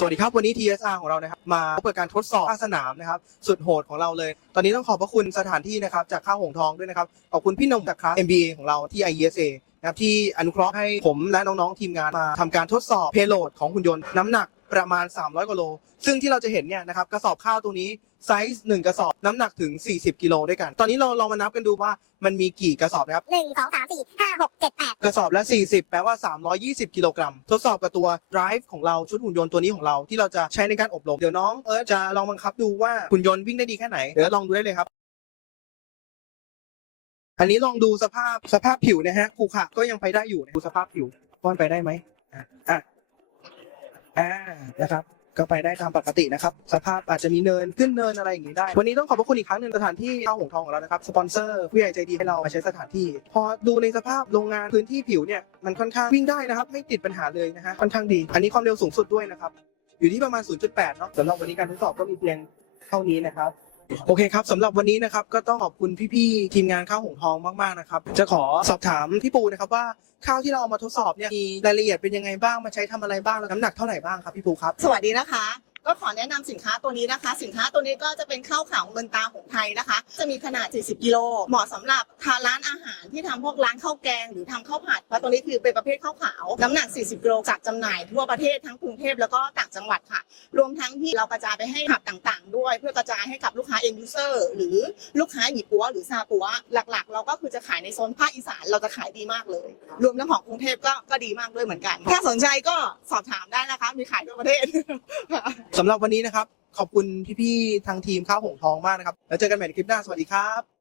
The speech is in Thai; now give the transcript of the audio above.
สวัสดีครับ วันนี้ TSR ของเรานะครับมาเปิดการทดสอบภาคสนามนะครับสุดโหดของเราเลย ตอนนี้ต้องขอบพระคุณสถานที่นะครับจากข้าวหงทองด้วยนะครับ ขอบคุณพี่นงจากคลาส MBA ของเราที่ IESA นะครับที่อนุเคราะห์ให้ผมและน้องๆทีมงานมาทำการทดสอบเพโลดของหุ่นยนต์น้ำหนัก ประมาณ 300กว่าโล ซึ่งที่เราจะเห็นเนี่ยนะครับกระสอบข้าวตรงนี้ไซส์1กระสอบน้ำหนักถึง 40 กิโลด้วยกัน ตอนนี้เราลองมานับกันดูว่ามันมีกี่กระสอบนะครับ หนึ่งสองสามสี่ห้าหกเจ็ดแปดกระสอบละ 40 แปลว่า 320 กิโลกรัม ทดสอบกับตัว drive ของเราชุดหุ่นยนต์ตัวนี้ของเราที่เราจะใช้ในการอบรม เดี๋ยวน้องเอิร์ธจะลองบังคับดูว่าหุ่นยนต์วิ่งได้ดีแค่ไหน เดี๋ยวลองดูได้เลยครับ อันนี้ลองดูสภาพสภาพผิวนะฮะขูขระก็ยังไปได้อยู่นะดูสภาพผิวป้อนไปได้ไหมอะอะ อ่านะครับก็ไปได้ตามปกตินะครับ สภาพอาจจะมีเนินขึ้นเนินอะไรอย่างนี้ได้ วันนี้ต้องขอบพระคุณอีกครั้งหนึ่งสถานที่เท้าวหงทองของเรานะครับ สปอนเซอร์ผู้ใหญ่ใจดีให้เรามาใช้สถานที่ พอดูในสภาพโรงงานพื้นที่ผิวเนี่ย มันค่อนข้างวิ่งได้นะครับ ไม่ติดปัญหาเลยนะฮะค่อนข้างดี อันนี้ความเร็วสูงสุดด้วยนะครับ อยู่ที่ประมาณ 0.8 เนาะสำหรับวันนี้การทดสอบก็มีเพียงเท่านี้นะครับ โอเคครับสำหรับวันนี้นะครับก็ต้องขอบคุณพี่ๆทีมงานข้าวหงทองมากๆนะครับจะขอสอบถามพี่ปูนะครับว่าข้าวที่เราเอามาทดสอบเนี่ยมีรายละเอียดเป็นยังไงบ้างมาใช้ทำอะไรบ้างแล้วน้ำหนักเท่าไหร่บ้างครับพี่ปูครับ สวัสดีนะคะ ก็ขอแนะนำสินค้าตัวนี้นะคะ สินค้าตัวนี้ก็จะเป็นข้าวขาวเงินตาของไทยนะคะ จะมีขนาด 40 กิโล เหมาะสำหรับทานร้านอาหารที่ทำพวกร้านข้าวแกงหรือทำข้าวผัดเพราะตัวนี้คือเป็นประเภทข้าวขาวน้ำหนัก 40 กิโลจัดจำหน่ายทั่วประเทศทั้งกรุงเทพแล้วก็ต่างจังหวัดค่ะ รวมทั้งที่เรากระจายไปให้หับต่างๆ ด้วย เพื่อกระจายให้กับลูกค้า end user หรือลูกค้าหยิบปัวหรือซาปัวหลักๆ เราก็คือจะขายในโซนภาคอีสานเราจะขายดีมากเลย รวมทั้งของกรุงเทพก็ก็ดีมากด้วยเหมือนกัน ถ้าสนใจก็สอบถามได้นะคะ มีขายทั่วประเทศสำหรับวันนี้นะครับ ขอบคุณพี่ๆทางทีมข้าวหงทองมากนะครับ แล้วเจอกันใหม่ในคลิปหน้า สวัสดีครับ